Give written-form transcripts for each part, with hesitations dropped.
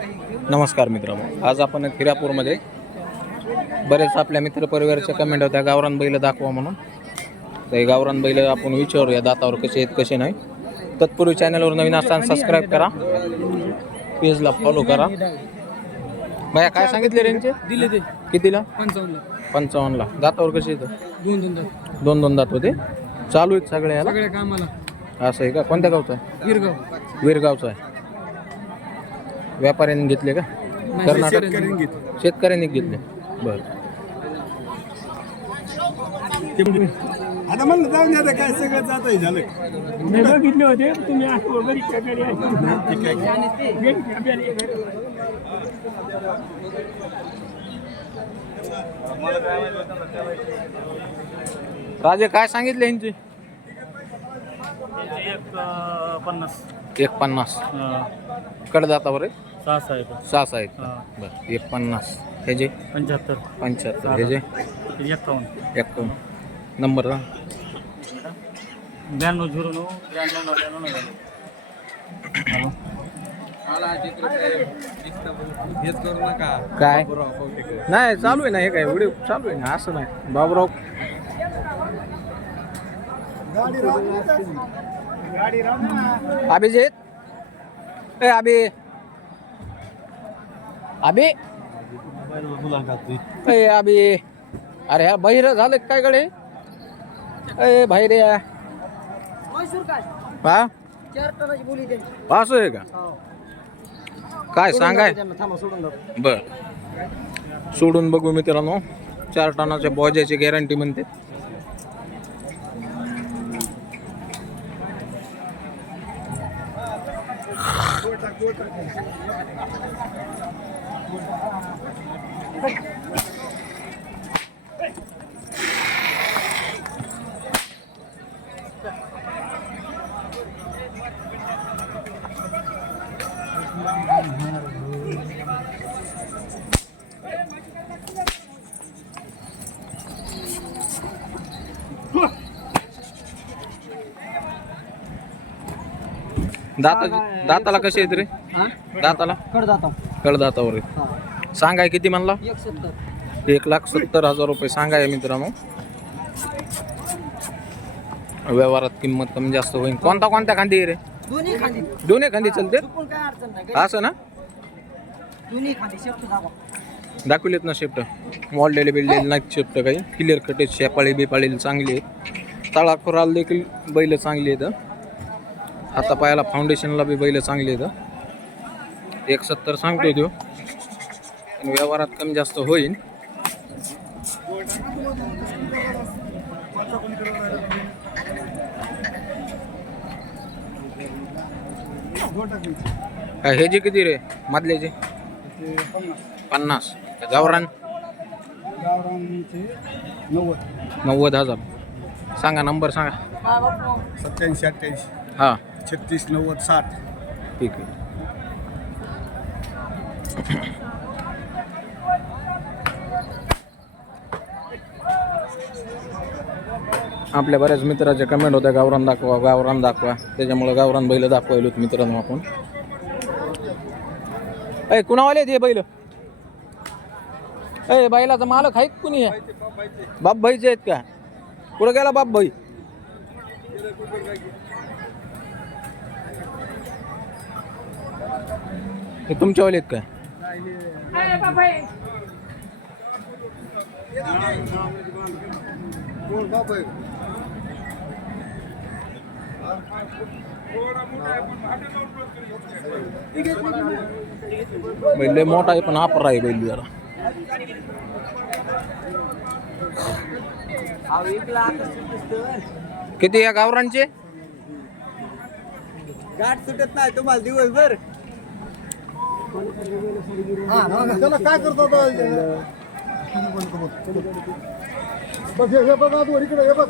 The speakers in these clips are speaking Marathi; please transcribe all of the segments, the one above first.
नमस्कार मित्रांनो, आज आपण खिरापूरमध्ये बरेच आपल्या मित्रपरिवाराच्या कमेंट होत्या गावरान बैल दाखवा म्हणून. तर गावरान बैल आपण विचारूया दातावर कसे आहेत कसे नाही. तत्पूर्वी चॅनलवर नवीन असताना सबस्क्राईब करा, पेजला फॉलो करा. भैया काय सांगितले रेंजचे? दिले ते कितीला? 55 ला. दातावर कसे येतं? दोन दोन दात होते. चालू आहेत सगळे याला? सगळ्या कामाला. असं आहे का? कोणत्या गावचा आहे? वीरगावचा आहे. व्यापाऱ्यांनी घेतले का? कर्नाटक शेतकऱ्यांनी घेतले. बरं. आता म्हणलं जाऊन द्या, काय सगळं जात झालं. बघितले होते तुम्ही राजे काय सांगितले यांची? 150. कडदातावर आहे? 6 आहेत. बरं. 150. हे जे 75. हे जे 51. नंबर 9209 काय नाही चालू आहे ना, हे काय व्हिडिओ चालू आहे ना, असं नाही. बाबूराव अभिजित अभि अरे ह्या बहिर झालं काय कडे? बाहेर या. हा असं आहे का? काय सांगाय? बर, सोडून बघू मित्रांनो. 4 टनाच्या बोजाची गॅरंटी म्हणते. दाताला कसे आहेत रे? दाताला कडदातावर आहेत. सांगाय किती म्हणला? 1,70,000 रुपये सांगाय मित्रांनो. व्यवहारात किंमत कमी जास्त होईल. कोणत्या खांदी आहे रे? दोन्ही खांदी चालते असं ना? दाखवलेत ना शिफ्ट, मॉडेल बिल्डेल नाही शिफ्ट काही. क्लिअर कटे शेपाळी बिपाळी चांगली आहेत. तळाखोराला देखील बैल चांगली आहेत. आता पायाला फाउंडेशनला बी बैल चांगली आहेत. 1,70 सांगतोय तो, व्यवहारात कमी जास्त होईल. हे जे किती रे मधल्याचे? 50. गावरान 90,000. सांगा नंबर सांगा. 87-88 हां 36-90-60. ठीक आहे. आपल्या बऱ्याच मित्राचे कमेंट होत्या गावरान दाखवा. त्याच्यामुळे गावरान बैल दाखवायलो मित्रांनो आपण. कुणावाले आहेत हे बैल? बैलाचा मालक आहे कुणी? बाप भाईचे आहेत का? कुठं गेला बाप भाई? हे तुमच्यावाले आहेत काय? बैल मोठा आहे पण आपरा आहे बैल जरा. किती या गावरांचे? गाठ सुटत नाही तुम्हाला दिवसभर. त्याला काय करतो बस हे बघा तू इकडे हे बघ.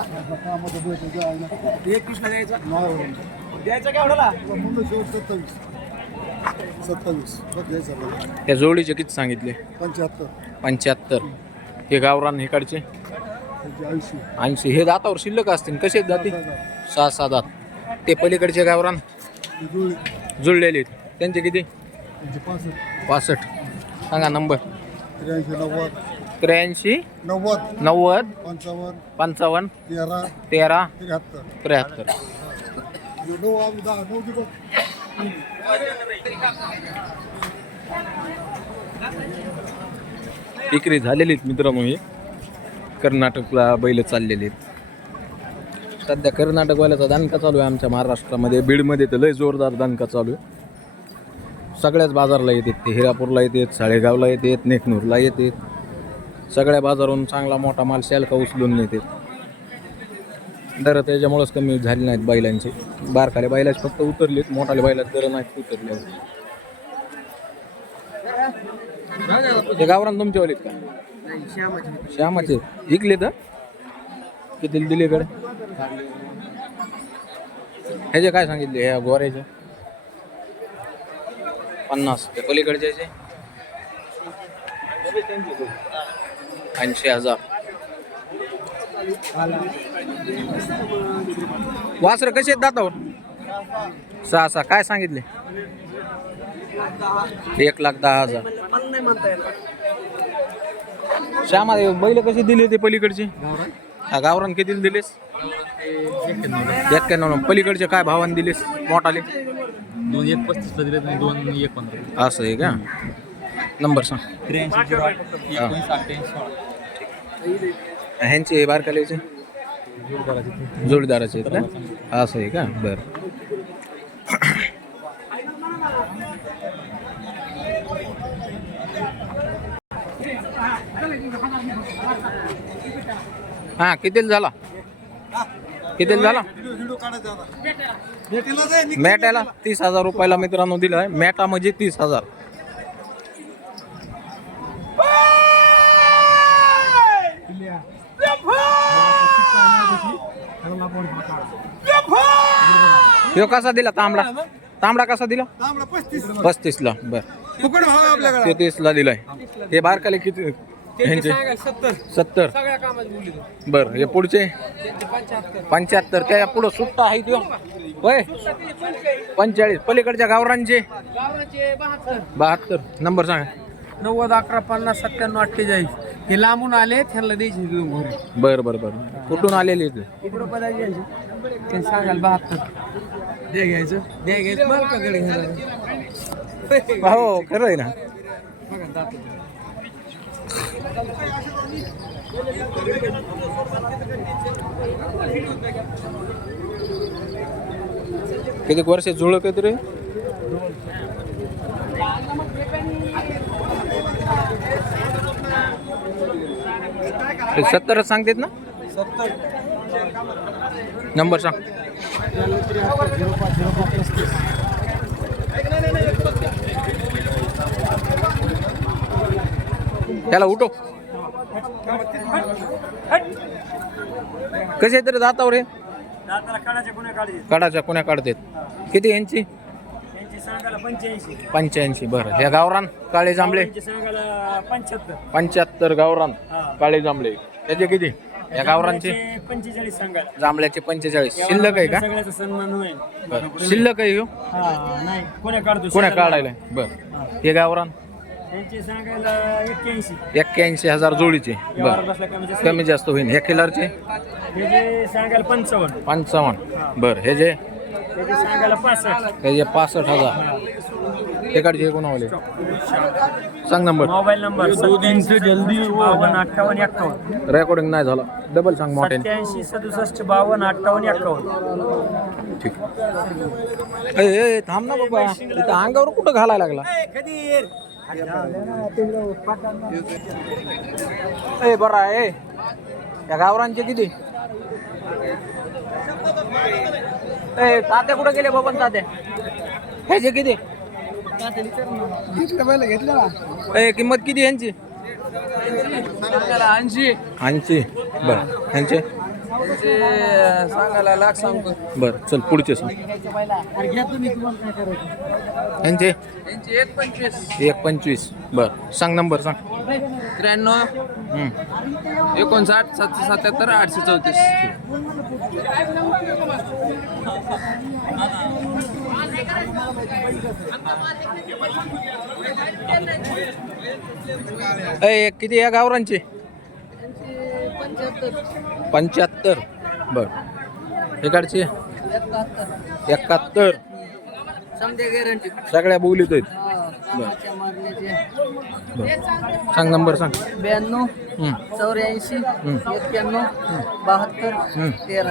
कामाचं भेटू द्यायला. 21ला द्यायचा नाही. द्यायचा केवढ्याला म्हणलं शेवट 27. 27. बघ द्यायचं आपल्याला. त्या जोडीचे किती सांगितले? 75. 75. हे गावरान इकडचे त्याची 80. 80. हे दातावर शिल्लक असतील, कसे आहेत दाती? 6-7 दात. ते पलीकडचे गावरान ती जुळली. जुळलेले आहेत, त्यांचे किती? त्यांची 65. 65. सांगा नंबर. 83 90 83 90 90 55 55 13 13 73. 73. 9 आम्ही 10 9 दिवस. विक्री झालेली आहेत मित्रांनो. हे कर्नाटकला बैल चाललेली आहेत. सध्या कर्नाटकवाल्याचा दणका चालू आहे आमच्या महाराष्ट्रामध्ये. बीडमध्ये तर लय जोरदार दणका चालू आहे. सगळ्याच बाजारला येतात ते. हिरापूरला येतात, साळेगावला येतात, नेकनूरला येतात. सगळ्या बाजारावरून चांगला मोठा माल शालका उचलून नेतात. दर त्याच्यामुळेच कमी झाले नाहीत बैलांचे. बारकाले बैलाच फक्त उतरलेत, मोठाले बैलाच दर नाहीत उतरले. ते गावरान तुमचे वालेत का? श्यामाचे विकले तर किती दिले कडे? ह्याचे काय सांगितले? ह्या गोऱ्याचे 50. ते पलीकडचे 80,000. वासर कसे आहेत दातावर? 6-6. काय सांगितले? 1,10,000. श्यामा बैल कशी दिली होती पलीकडची? हा गावरान किती दिलेस? 91. पलीकडचे काय भावाने दिलेस मोठाले? 2,135ला दिले, 2,115. असं आहे का? नंबर सांग. 83 ह्यांचे बारकाल्याचे जोडीदाराचे आहेत का? असं आहे का? बरं. हा कितीला झाला? कितीला झाला? मॅटाला 30,000 रुपयाला मित्रांनो दिला आहे. मॅटा म्हणजे 30,000. ह्यो कसा दिला तांबडा? तांबडा कसा दिला? 35ला. बर. 33ला दिलाय. हे बारकाले किती? ह्यांचे 70. बर. हे पुढचे 75. त्या पुढं सुट्टा आहे तो होय 45. पलीकडच्या गावरांचे 72. नंबर सांगा. 90 11 50 97 48. हे लांबून आले, त्यांना द्यायचे घेऊन घरी. बर बर बर. कुठून आलेले ते? इकडं पदायचे घ्यायचे, ते सांगाल 72. दे घ्यायचं, दे घ्यायचं मालकाकडे घ्यायचं. हो खरं आहे ना. किती वर्ष जुळक आहेत रे? ते 70 सांगतात ना? 70. नंबर सांग. त्याला उठो. कसे तरी जातावर हे काढाच्या कोण्या काढतात? किती यांची? 85. बरं. ह्या गावरान काळे जांभळे 75 गावरान काळे जांभळे. त्याचे किती? या गावरांचे 45 सांगायला, जांभळ्याचे 45. शिल्लक आहे का? सगळ्याचा सन्मान होईल. बरं. शिल्लक आहे ह्यो? नाही कोण्या काढतो, कोण्या काढायला? बरं. हे गावरान त्यांचे सांगायला 81. 81,000 जोडीचे. बरं. कमी जास्त होईल. ह्या खिलारचे हे जे सांगायला 55. 55. बरं. हे जे त्याचे सांगायला 65. हे जे 65,000. तिकडचे कोणावले सांग नंबर. मोबाईल नंबर 57 रेकॉर्डिंग नाही झाला. डबल सांग मोठ्याने. 87 67 52 58 ठीक. ए थांब ना बाबा. इथं अंगावर कुठं घालायला लागला? ए बरं आहे. या गावरांचे किती? ए तात्या कुठं गेले? बबन तात्या ह्याचे किती? ए किंमत किती यांची? 80. बरं. ह्यांचे त्यांचे सांगायला लाख सांगतो. बरं चल पुढचे सांग. अरे घ्या तुम्ही, तुम्हाला काय करायचं. यांचे त्यांचे 1.25. 1.25. बरं सांग नंबर सांग. 93 हं. 59 777 834. किती या गावरांचे? 75. बरं इकडचे 71. समजे गॅरंटी. सगळ्या बोलीत आहेत. सांग नंबर सांग. 92 हं. 84 91 72 13.